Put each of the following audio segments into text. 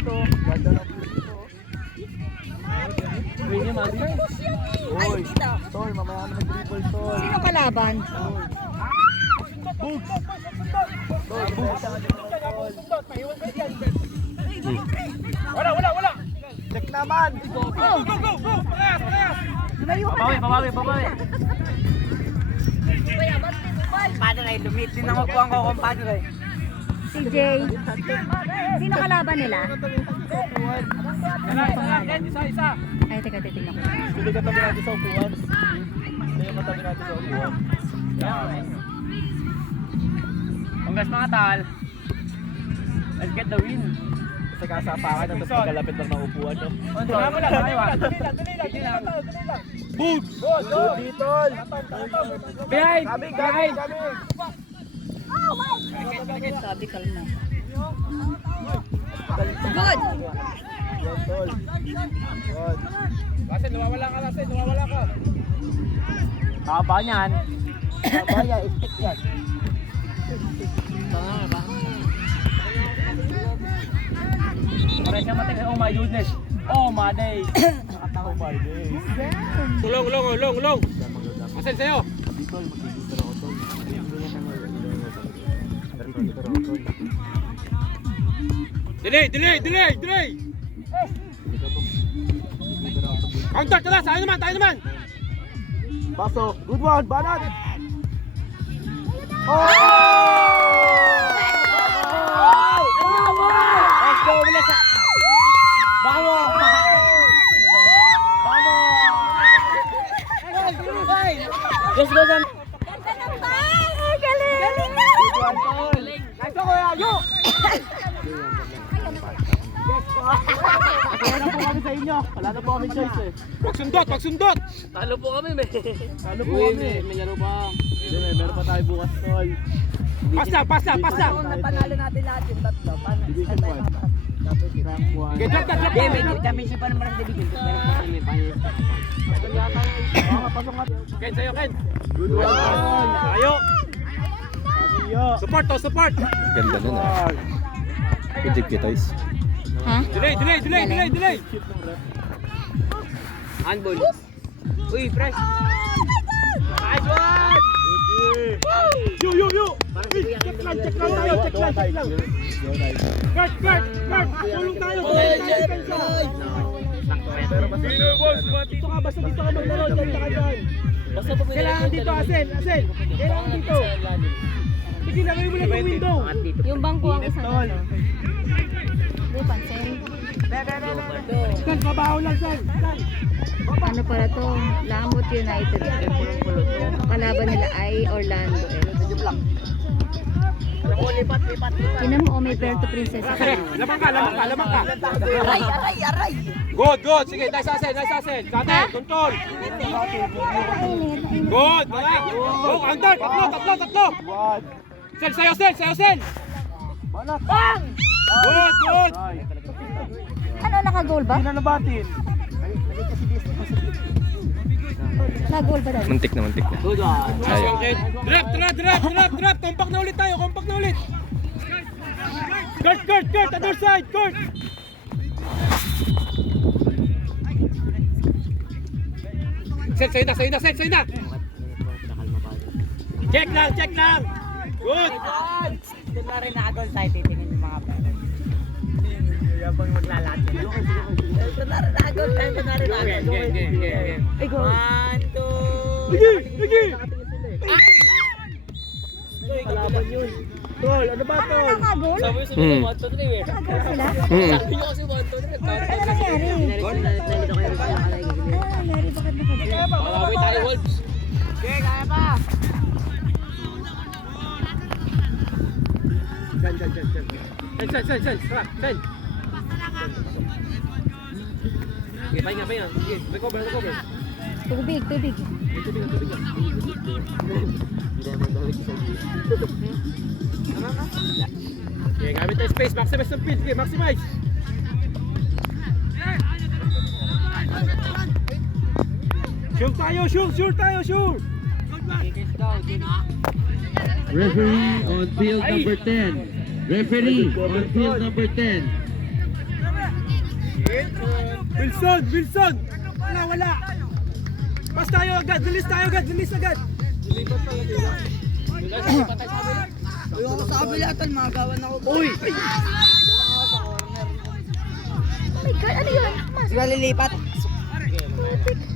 to. Ganda ng dito. Premium Master. Oy, tol, mamaya na mag-dribble, tol. Sino kalaban? Bugs! Tol, bugs! Wala! Check naman! Go! Parehas! Babawi. Padre, lumit din ako po ang kukumpadre. Si Jay. Sino kalaban nila? Isa. Ay, teka, titignan ko. Sili katabi natin sa upuan. Congrats mga tal. Let's get the win. Sa kasapakan na tapos pagkalapit lang ng upuan, no? Dali lang. Bugs! Good, tol! Behind! Sabi, kalma. Good! Yan, tol. Good. Lasen, nawawala ka. Haba niyan. Babaya, stick yan. Pares siya matin. Oh my goodness. Oh my days. Oh my days. Ulong. Asen sa'yo. Tol, mag-register ako, tol. Delay! Counter, tala! Tayo naman! Pasok. Good one, banat! Oh! Let's go, Melissa! Vamos! Let's go, Sam! Galing! Good one, tol. Let's go, Kuya! Yo! Wala na po kami sa inyo. Wala na po kami choice eh. Pagsundot! Talo po kami, me. Talo po kami. May laro pa. Hindi, meron pa tayo bukas, tol. Pass na! Kung napanalo natin lahat yung tatlo, paano? Division 1. Tapos rank 1. Okay, drop na! Hindi, may championship pa naman ang division. Meron pa kami, panalo. Pasok nga. Ken, sa'yo, Ken! Good one, tol. Tayo! Kamiyo. Support! Ganda nun ah. Kujib kita guys. Ha? Delay! Shoot ng ref. Handball. Uy, fresh. Nice one! Yo! Check lang tayo! Guard! Tulong tayo! Pero basta Dito ka maglaro, dyan. Kailangan dito, Asen! Kailangan dito! Sige, lagay mo lang yung window! Yung bangko ang isang tol. ito. Hindi, pansin. San, babaho lang, San! Ano pala to? Lamot United. Ang kalaban nila ay Orlando. Tinan mo, may Puerto Princesa. Lamang ka! Aray! Good! Sige, nice Asen! Kate, control! Good! Go, under! Tatlo! One. Sel! Banat. Bang! Good! Ano, naka-goal ba? Hindi na nabatin. Naka-goal ba dahil? Muntik na. Good one. Nice one, Ken. Drop! Compact na ulit tayo! Kurt! Other side! Kurt! Sel, sa'yo na! Check lang! Good! Doon na rin na-agol tayo, titingin yung mga pera. Yabang maglalati. Doon na rin na-agol tayo, doon na rin na-agol. Game. Ay, go. 1, 2... Lagi! Kalaban yun. Tol, ano ba, tol? Naka-goal? Sabi ko sila 1, 2, 3 eh. Naka-goal sila? Sabi nyo kasi 1, 2, 3. Ano nangyari? Ano nangyari? Bakit naka-goal? Makawi tayo, Wolves. Okay, kaya pa. Sel. Sel. Okay, pahinga. Sige, may cover. Tubig. Okay, gamit tayo space. Maximize ng field. Okay, maximize. Sure tayo. Referee on field number 10. Referee on field number 10. Wilson! Wala! Pas tayo agad, bilis agad! Uy, ako sa kabila, tol, magawan ako. Uy! Oh my God, ano yun? Mas, Sige, lilipat.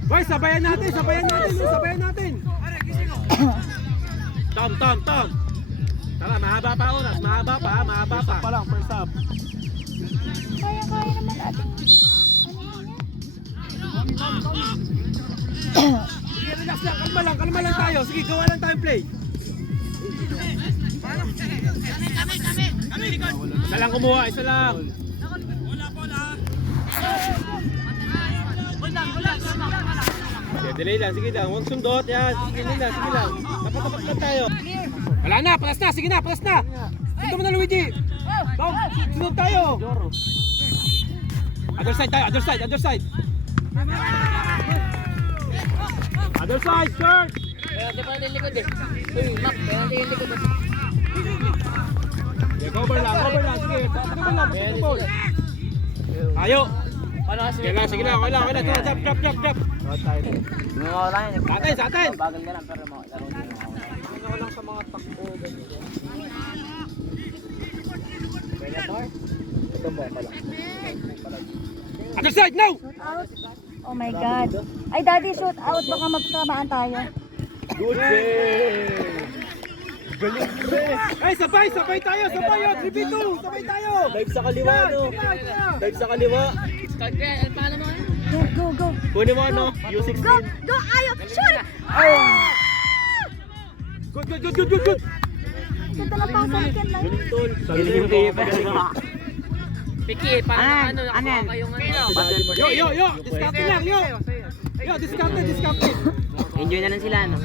Boy, sabayan natin! Tom! Tara, mahaba pa oras, mahaba pa. Pa lang, first up. kaya naman ating... Sige, relax lang, kalma lang tayo. Sige, gawa lang tayong play. Isa lang kumuha, isa lang. Sige, delay lang, sige lang. Huwag sundot, yan. Sige lang. Tapat lang tayo. Wala na, palas na. Sunod mo na, Luigi. Sunod tayo. Other side, Kurt! Di pa natin likod eh. Uy, Mac, kaya natin yung likod. Okay, cover lang. Sige, tapos. Ayo. Sige lang. Okay lang. Drop. Wala yan. Sa atin. Bagal ka lang, pero laro din. Ano lang sa mga takbo. Other side, no! Out. Oh my God. Ay, Daddy, shoot out. Baka magkamaan tayo. Good game! Galing game! Ay, sabay tayo! 3v2! Sabay tayo! Dive sa kaliwa, no? Dive sa kaliwa! Paano mo? Go. Kunin mo, ano? U16. Go, ayaw. Shoot! Good! Ganda na pasa ni Ken lang. Galing, tol. Galing. Piki, paano nakakuha kayong ano? Yo! Discounted lang, yo! Yo, discounted! Enjoy na lang sila, no?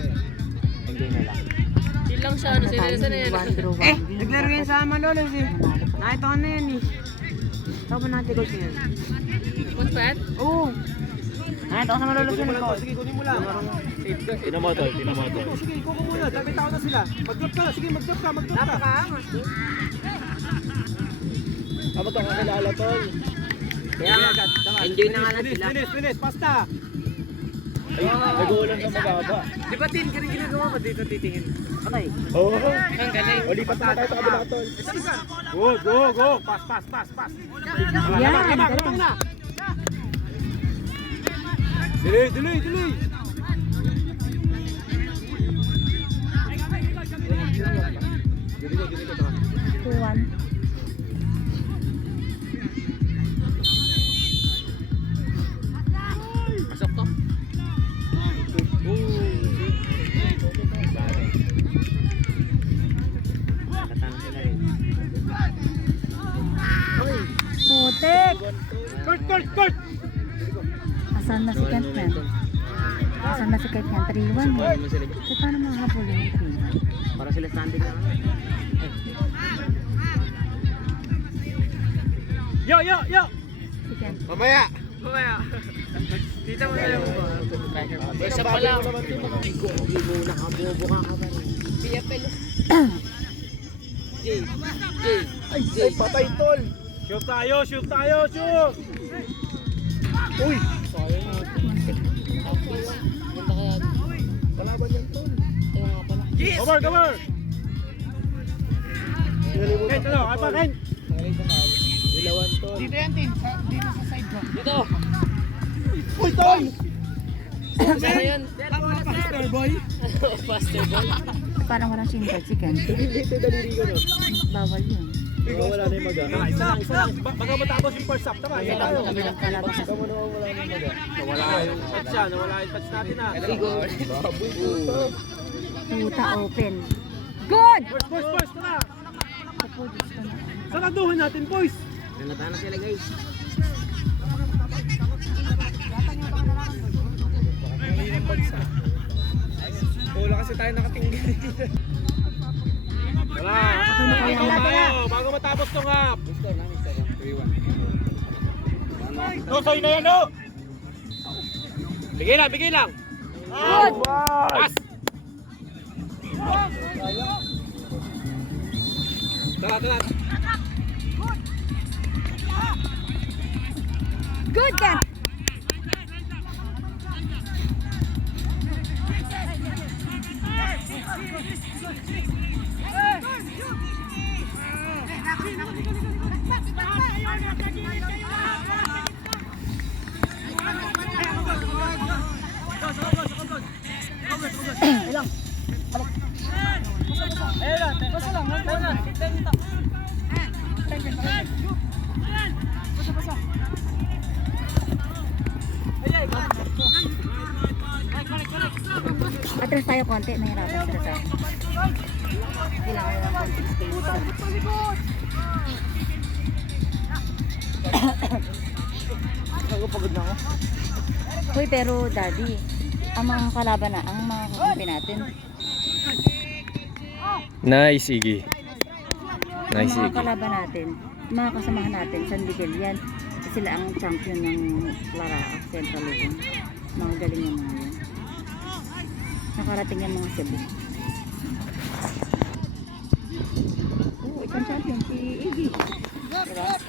Chill lang siya, ano, seryoso na yan. Naglaro yan sa Malolos eh. Nakita ko na yan eh. Saan ba natin goals yan? Punpet? Oo. Nakita ko sa Malolos yan ko. Sige, kunin mo lang. Tinan mo, tol. Sige, ikuha mo muna. Dami tao na sila. Mag-drop ka. Sige, mag-drop ka. Napakaangas. Tama to, kakilala, tol. Kaya enjoy na nga lang sila. Finish. Pasta. Ay, nag-uulan na mababa. Di ba Tin, ganun ginagawa mo dito titingin? Okay. Oo. Ang galing. O, lipat na tayo sa kabila, tol. Go. Pass. Yan, Labang na. Delay. Dito. 2-1. Pasok to. Putek. Kurt. Asan na si Kent yan? 3-1 eh. So, paano makahabol yung 3-1? Para sila standing lang. Yo! Si Kent. Mamaya. Dito mo na lang ba? Isa pa lang. Igo nakabobo ka ba? PFL. Jay. Ay, patay, tol. Shoot tayo. Uy! Punta kaya. Kalaban yan, tol. Ayun nga pala. Cover! Kent, ano? Apa, Kent? Dilawan, tol. Dito yan, Tin. Dito sa side ko. Dito. Uy, tol! Ano yan? Faster, boy. Faster boy. Parang walang shinbag si Kent. Dito, daliri ko, no? Bawal yun. Wala na yung maga. Isa lang. Baga matapos yung first half. Tama, isa tayo. Kalabas. Ikaw mo naman wala na yung maga. Nawala yung touch natin, ha? Baboy, puto. Puta open. Good! Boys, tara! Ako, gusto na. Saraduhan natin, boys! Nanata na sila guys. Wala kasi tayo nakatingin. Wala! Bago matapos tong half! No, sa'yo na yan, no! Bigay lang! Good! Pass! Tara! Atras tayo konti, nahirapan sila sa kailangan lang konti space. Pagod na ako. Hoy, pero daddy, ang mga kalaban na, ang mga kakampi natin, Nice, Iggy. ang Nice, mga Iggy. kalaban natin, mga kasamahan natin, San Miguel yan, sila ang champion ng Clara Central Luzon. Mga galing yung mga yan. Nakarating yung mga Cebu. Oh, isang champion, si Iggy. Diba?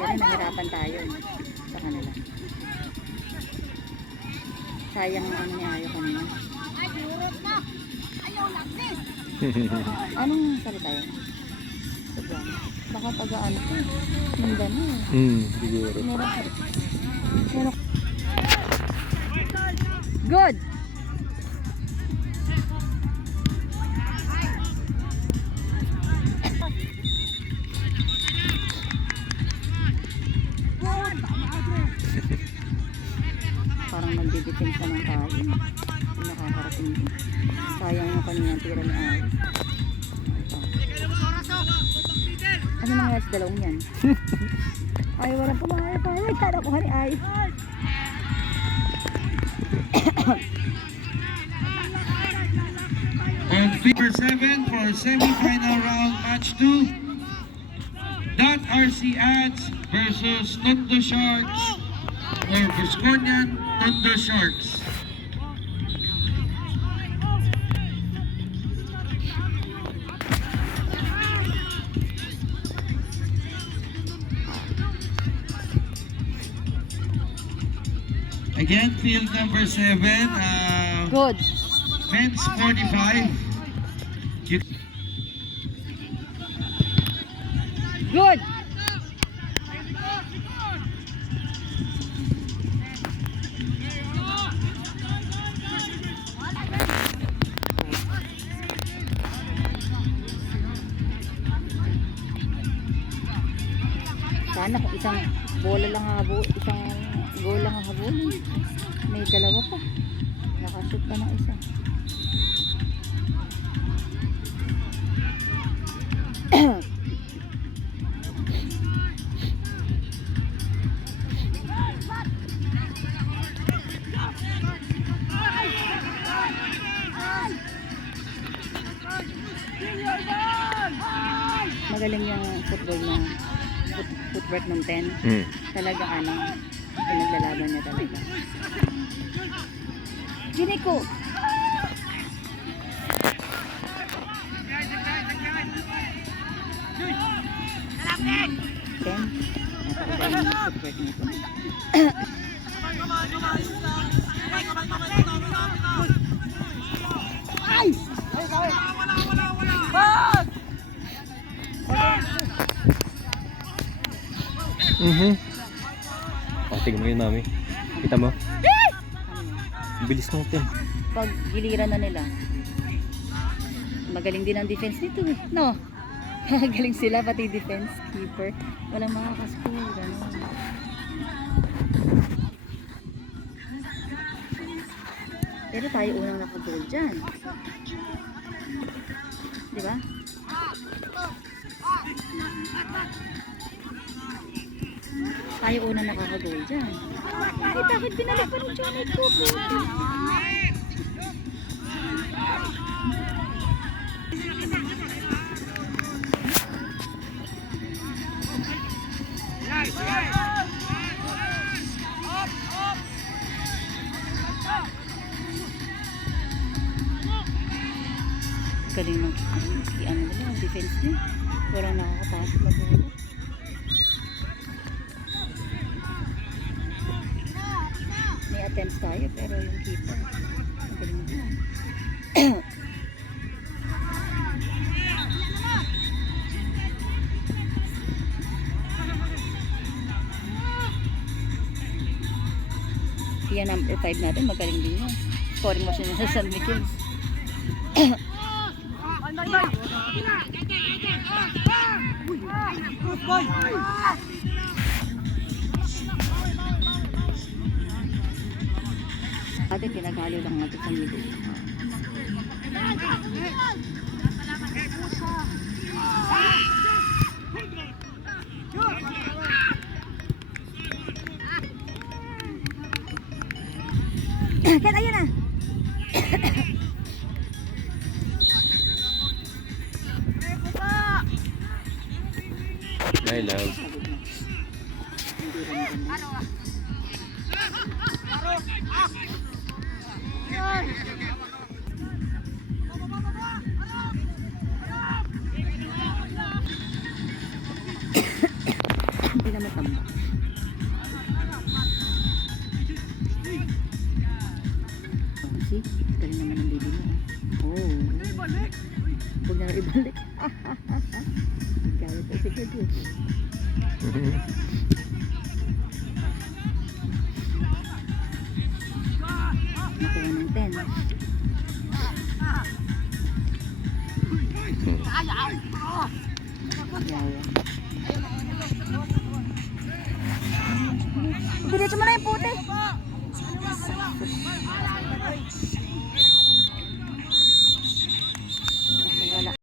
Pero nahirapan tayo sa kanila. Sayang ang niyayo kanina. Anong salita yun? Sobrang. Baka tagaan ko. Mindanao. Siguro. Meron. Good! Parang nagdi-defense naman tayo. Hindi nakakarating din. Sayang yung kaninang tira ni Ay. Ano nangyari sa dalawang yan? Ay, walang pumayag. Ay, tara ko ni Ay. On figure 7 for semi-final round match 2. Dot RC Ads versus Tondo Sharks or Busconian Tondo Sharks. Again, field number 7. Good. Men's 45. Good! Sana kung isang bola lang habol, isang goal lang habol. May dalawa pa. Nakashoot pa ng isa. Magaling yung football ng footwork ng 10. Talaga pinaglalaban niya talaga. Jiniko! Ten. Napakagaling yung footwork nito. Ay! Tingnan mo yun, mami. Kita mo? Ang bilis ng team. Pag giliran na nila, magaling din ang defense nito eh. No? Magaling sila, pati defense keeper. Walang makakaskool. Ganun. Pero tayo unang nakagol dyan. Diba? Tayo unang nakakagol dyan. Ay, bakit binalik pa ng Johnny ko? Galing ng defense niya. Walang nakakapasok na bola. May attempts tayo pero yung keeper magaling din. yung number 5 natin, magaling din yan. Scoring machine sa San Miguel. Ate, pinaghalo lang natin sa Miguel. Kat, ayun na! My love. Hindi rin maganda. Hindi na matamba. See? Galing naman ang baby mo. Oh. Huwag na ibalik. Galit na si Kadu. Nakuha ng 10. Yaya. Diretso mo na yung puti.